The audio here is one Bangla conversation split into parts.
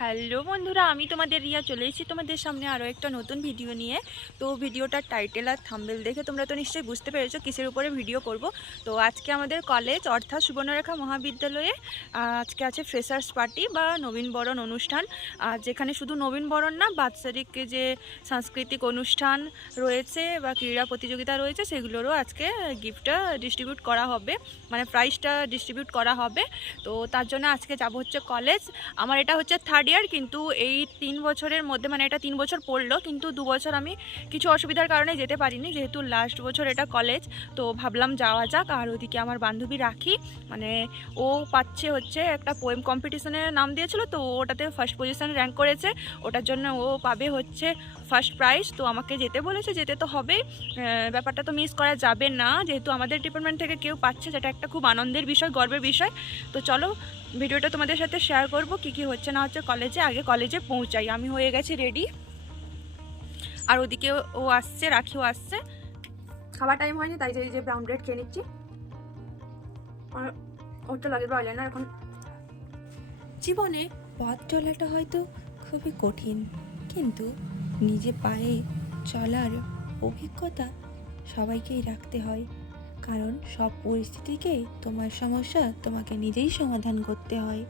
হ্যালো বন্ধুরা, আমি তোমাদের রিয়া চলে এসেছি তোমাদের সামনে আরও একটা নতুন ভিডিও নিয়ে। তো ভিডিওটার টাইটেল আর থাম্বনেল দেখে তোমরা তো নিশ্চয়ই বুঝতে পেরেছো কিসের উপরে ভিডিও করব। তো আজকে আমাদের কলেজ অর্থাৎ সুবর্ণরেখা মহাবিদ্যালয়ে আজকে আছে ফ্রেশার্স পার্টি বা নবীনবরণ অনুষ্ঠান। আর যেখানে শুধু নবীনবরণ না, বাৎসরিক যে সাংস্কৃতিক অনুষ্ঠান রয়েছে বা ক্রীড়া প্রতিযোগিতা রয়েছে সেগুলোরও আজকে গিফটটা ডিস্ট্রিবিউট করা হবে, মানে প্রাইজটা ডিস্ট্রিবিউট করা হবে। তো তার জন্য আজকে যাব হচ্ছে কলেজ। আমার এটা হচ্ছে থার্ড ইয়ার, কিন্তু এই 3 বছরের মধ্যে, মানে এটা 3 বছর পড়লো, কিন্তু 2 বছর আমি কিছু অসুবিধার কারণে যেতে পারিনি, যেহেতু লাস্ট বছর এটা কলেজ। তো ভাবলাম যাওয়া যাক। আর ওদিকে আমার বান্ধবী রাখি, মানে ও পাচ্ছে হচ্ছে একটা পোয়েম কম্পিটিশনে নাম দিয়েছিল, তো ওটাতে ফার্স্ট পজিশনে র্যাঙ্ক করেছে। ওটার জন্য ও পাবে হচ্ছে ফার্স্ট প্রাইজ। তো আমাকে যেতে বলেছে, যেতে তো হবেই, ব্যাপারটা তো মিস করা যাবে না, যেহেতু আমাদের ডিপার্টমেন্ট থেকে কেউ পাচ্ছে, যেটা একটা খুব আনন্দের বিষয়, গর্বের বিষয়। তো চলো ভিডিওটা তোমাদের সাথে শেয়ার করব কি কি হচ্ছে না হচ্ছে কলেজে। আগে কলেজে পৌঁছাই, আমি হয়ে গেছি রেডি, আর ওদিকে ও আসছে, রাখিও আসছে। খাবার টাইম হয়নি, তাই যে ব্রাউন ব্রেড খেয়ে নিচ্ছি। আর ওর তো লাগে ব্রয়লার না এখন। জীবনে পথ চলাটা হয়তো খুবই কঠিন, কিন্তু নিজে পায়ে চলার অভিজ্ঞতা সবাইকেই রাখতে হয়, কারণ সব পরিস্থিতিকে তোমার সমস্যা তোমাকে নিজেই সমাধান করতে হয়।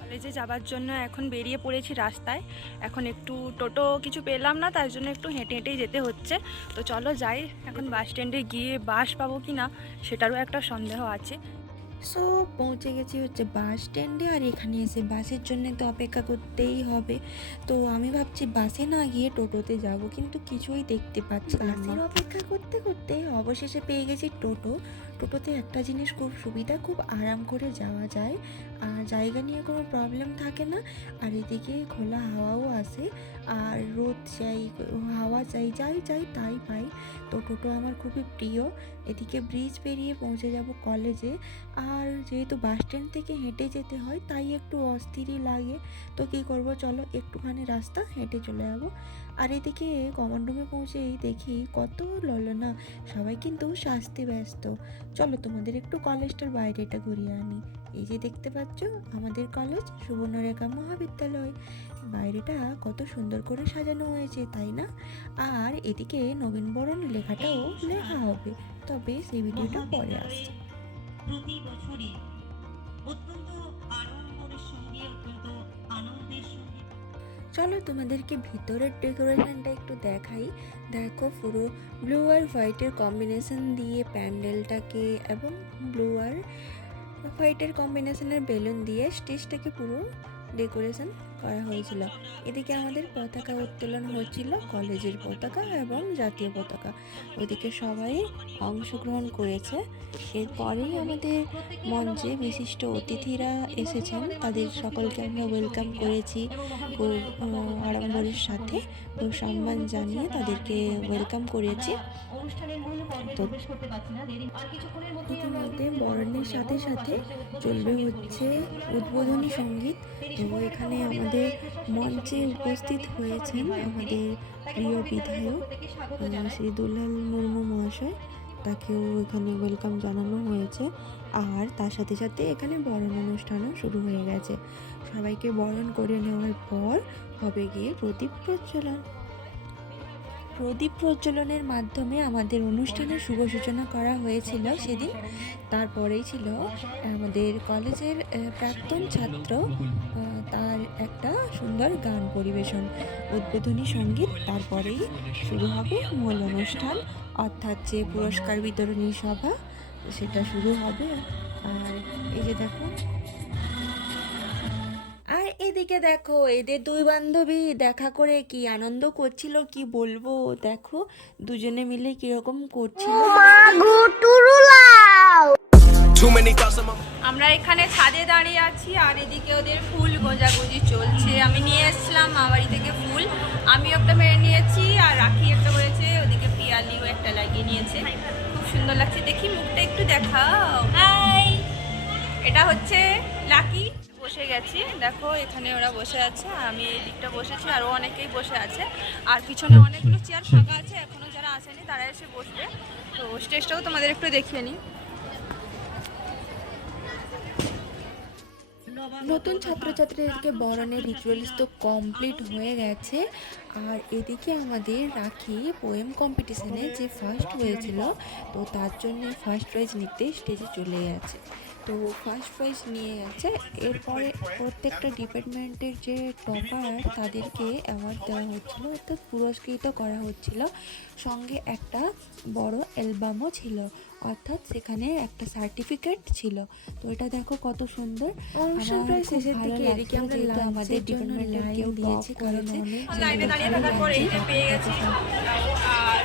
কলেজে যাবার জন্য এখন বেরিয়ে পড়েছি রাস্তায়। এখন একটু টোটো কিছু পেলাম না, তার জন্য একটু হেঁটে হেঁটেই যেতে হচ্ছে। তো চলো যাই। এখন বাস স্ট্যান্ডে গিয়ে বাস পাবো কি না সেটারও একটা সন্দেহ আছে। সো পৌঁছে গেছি হচ্ছে বাস স্ট্যান্ডে, আর এখানে এসে বাসের জন্য তো অপেক্ষা করতেই হবে। তো আমি ভাবছি বাসে না গিয়ে টোটোতে যাব, কিন্তু কিছুই দেখতে পাচ্ছিলাম না। অপেক্ষা করতে করতে অবশেষে পেয়ে গেছি টোটো। টোটোতে একটা জিনিস খুব সুবিধা, খুব আরাম করে যাওয়া যায়, আর জায়গা নিয়ে কোনো প্রবলেম থাকে না। আর এদিকে খোলা হাওয়াও আসে, আর রোদ চাই, হাওয়া চাই, যাই চাই তাই পাই। তো টোটো আমার খুবই প্রিয়। এদিকে ব্রিজ পেরিয়ে পৌঁছে যাব কলেজে। আর যেহেতু বাস স্ট্যান্ড থেকে হেঁটে যেতে হয়, তাই একটু অস্থিরই লাগে। তো কী করব, চলো একটুখানি রাস্তা হেঁটে চলে যাবো। আর এদিকে কমন রুমে পৌঁছেই দেখি কত ললনা, সবাই কিন্তু সাজতে ব্যস্ত। চলো তোমাদের একটু কলেজটার বাইরেটা ঘুরিয়ে আনি। এই যে দেখতে পাচ্ছ আমাদের কলেজ সুবর্ণরেখা মহাবিদ্যালয়। বাইরেটা কত সুন্দর করে সাজানো হয়েছে, তাই না? আর এদিকে নবীনবরণ লেখাটাও লেখা হবে, তবে সেই ভিডিওটা পরে আসছে। প্রতি বছরই অত্যন্ত আড়ম্বরের সঙ্গে, অত্যন্ত আনন্দের সঙ্গে। চলো তোমাদেরকে ভিতরের ডেকোরেশনটা একটু দেখাই। দেখো পুরো ব্লু আর হোয়াইটের কম্বিনেশন দিয়ে প্যান্ডেলটাকে, এবং ব্লু আর হোয়াইটের কম্বিনেশনের বেলুন দিয়ে স্টেজটাকে পুরো ডেকোরেশন করা হয়েছিল। এদিকে আমাদের পতাকা উত্তোলন হচ্ছিল, কলেজের পতাকা এবং জাতীয় পতাকা। ওদিকে সবাই অংশগ্রহণ করেছে। এরপরেই আমাদের মঞ্চে বিশিষ্ট অতিথিরা এসেছেন, তাদের সকলকে আমরা ওয়েলকাম করেছি খুব আড়ম্বরের সাথে, খুব সম্মান জানিয়ে তাদেরকে ওয়েলকাম করেছি। তো ইতিমধ্যে বরণের সাথে সাথে চলবে হচ্ছে উদ্বোধনী সঙ্গীত। তো এখানে আমাদের মঞ্চে উপস্থিত হয়েছেন আমাদের প্রিয় বিধায়ক শ্রী দুলাল মুর্মু মহাশয়, তাকেও এখানে ওয়েলকাম জানানো হয়েছে। আর তার সাথে সাথে এখানে বরণ অনুষ্ঠানও শুরু হয়ে গেছে। সবাইকে বরণ করে নেওয়ার পর হবে গিয়ে প্রদীপ প্রজ্বলন। প্রদীপ প্রজ্বলনের মাধ্যমে আমাদের অনুষ্ঠানের শুভ সূচনা করা হয়েছিল সেদিন। তারপরেই ছিল আমাদের কলেজের প্রাক্তন ছাত্র, তার একটা সুন্দর গান পরিবেশন, উদ্বোধনী সঙ্গীত। তারপরেই শুরু হবে মূল অনুষ্ঠান, অর্থাৎ যে পুরস্কার বিতরণী সভা, সেটা শুরু হবে। আর এই যে দেখো, আর এদিকে দেখো এদের দুই বান্ধবী দেখা করে কি আনন্দ করছিল, কি বলবো। দেখো দুজনে মিলে কিরকম করছিল। আমরা এখানে ছাদে দাঁড়িয়ে আছি, আর এদিকে ওদের ফুল গোঁজাগুঁজি চলছে। আমি নিয়ে এসেছিলাম মামারি থেকে ফুল, আমি একটা মেরে নিয়েছি, আর রাখি একটা করেছে, ওদিকে পিয়ালিও একটা লাগিয়ে নিয়েছে। খুব সুন্দর লাগছে, দেখি মুখটা একটু দেখাও। হাই, এটা হচ্ছে লাকি। বসে গেছি, দেখো এখানে ওরা বসে আছে, আর আমি এই দিকটা বসেছি, আরও অনেকেই বসে আছে, আর পিছনে অনেকগুলো চেয়ার ফাঁকা আছে, এখনও যারা আসেনি তারা এসে বসবে। তো স্টেজটাও তোমাদের একটু দেখিয়ে নিই। নতুন ছাত্রছাত্রীদেরকে বরণের রিচুয়ালস তো কমপ্লিট হয়ে গেছে। আর এদিকে আমাদের রাখি পোয়েম কম্পিটিশনে যে ফার্স্ট হয়েছিল, তো তার জন্য ফার্স্ট প্রাইজ নিতে স্টেজে চলে গেছে। তো ফার্স্ট প্রাইজ নিয়ে গেছে। এরপরে প্রত্যেকটা ডিপার্টমেন্টের যে টপার তাদেরকে অ্যাওয়ার্ড দেওয়া হচ্ছিল, অর্থাৎ পুরস্কৃত করা হচ্ছিল। সঙ্গে একটা বড় অ্যালবামও ছিল, অর্থাৎ সেখানে একটা সার্টিফিকেট ছিল। তো এটা দেখো কত সুন্দর। অনুষ্ঠান প্রায় শেষের দিকে এদিকে আমরা আমাদের লাঞ্চের জন্য ডিপার্টমেন্টের লাইন কেউ দিয়েছি, কারণ অনেক লাইনে দাঁড়িয়ে থাকার পর এই যে পেয়ে গেছি আর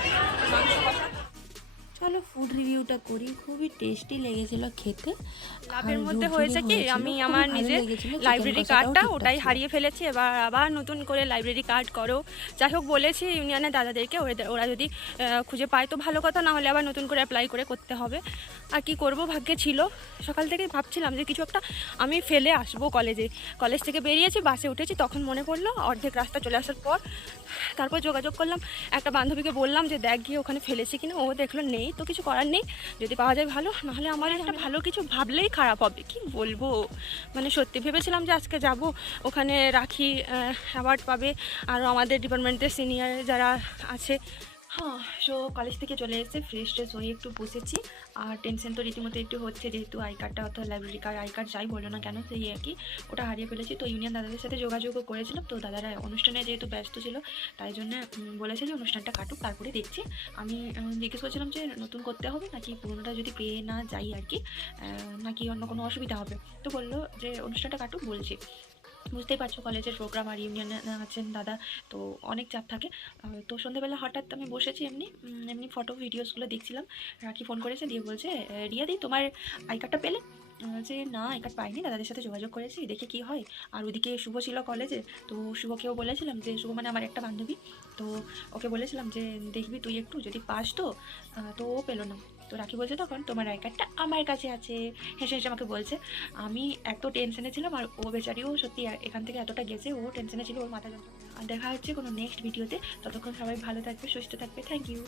মাংস কষা। চলো ফুড রিভিউটা করি। খুবই টেস্টি লেগেছিল খেতে। লাভের আর মধ্যে ঝুরঝুরে হয়েছে কি হয়েছিল, আমি খুবই আমার ভালো নিজের লেগেছিল। চিকেন লাইব্রেরি কষাটাও কার্ডটা ঠিকঠাক ওটাই ছিল। হারিয়ে ফেলেছি, এবার আবার নতুন করে লাইব্রেরি কার্ড করো। যাই হোক বলেছি ইউনিয়নের দাদাদেরকে, ওরা যদি খুঁজে পায় তো ভালো কথা, না হলে আবার নতুন করে অ্যাপ্লাই করে করতে হবে। আর কি করব, ভাগ্যে ছিল। সকাল থেকে ভাবছিলাম যে কিছু একটা আমি ফেলে আসবো কলেজে। কলেজ থেকে বেরিয়েছি, বাসে উঠেছি, তখন মনে পড়লো অর্ধেক রাস্তা চলে আসার পর। তারপর যোগাযোগ করলাম, একটা বান্ধবীকে বললাম যে দেখ গিয়ে ওখানে ফেলেছি কিনা। ও দেখলো নেই, তো কিছু করার নেই, যদি পাওয়া যায় ভালো, নাহলে আমার একটা ভালো কিছু ভাবলেই খারাপ হবে। কি বলবো, মানে সত্যি ভেবেছিলাম যে আজকে যাব, ওখানে রাখি অ্যাওয়ার্ড পাবে, আরও আমাদের ডিপার্টমেন্টের সিনিয়র যারা আছে। হ্যাঁ, সো কলেজ থেকে চলে এসে ফ্রেশ ট্রেশ হয়ে একটু বসেছি। আর টেনশন তো রীতিমতো একটু হচ্ছে, যেহেতু আই কার্ডটা, অর্থাৎ লাইব্রেরি কার্ড, আই কার্ড যাই বলো না কেন, সেই আর কি, ওটা হারিয়ে ফেলেছি। তো ইউনিয়ন দাদাদের সাথে যোগাযোগও করেছিলাম, তো দাদারা অনুষ্ঠানে যেহেতু ব্যস্ত ছিল, তাই জন্য বলেছে যে অনুষ্ঠানটা কাটুক, তারপরে দেখছি। আমি জিজ্ঞেস করছিলাম যে নতুন করতে হবে নাকি পুরোনোটা যদি পেয়ে না যাই আর কি, নাকি অন্য কোনো অসুবিধা হবে। তো বললো যে অনুষ্ঠানটা কাটুক, বলছি। বুঝতেই পারছো কলেজের প্রোগ্রাম আর ইউনিয়নে আছেন দাদা, তো অনেক চাপ থাকে। তো সন্ধ্যেবেলা হঠাৎ আমি বসেছি এমনি ফটো ভিডিওসগুলো দেখছিলাম। রাখি ফোন করেছে, দিয়ে বলছে রিয়া দি তোমার আই কার্ডটা পেলে? যে না, আই কার্ড পাইনি, দাদাদের সাথে যোগাযোগ করেছি, দেখে কি হয়। আর ওদিকে শুভ ছিল কলেজে, তো শুভকেও বলেছিলাম, যে শুভ মানে আমার একটা বান্ধবী, তো ওকে বলেছিলাম যে দেখবি তুই একটু, যদি পাস তো ও পেলো না। তো রাখি বলছে তখন তোমার আই কার্ডটা আমার কাছে আছে, হেসে হেসে আমাকে বলছে। আমি এত টেনশনে ছিলাম, আর ও বেচারিও সত্যি এখান থেকে এতটা গেছে, ও টেনশনে ছিল, ওর মাথা যন্ত্রণা। আর দেখা হচ্ছে কোনো নেক্সট ভিডিওতে, ততক্ষণ সবাই ভালো থাকবে, সুস্থ থাকবে। Thank you.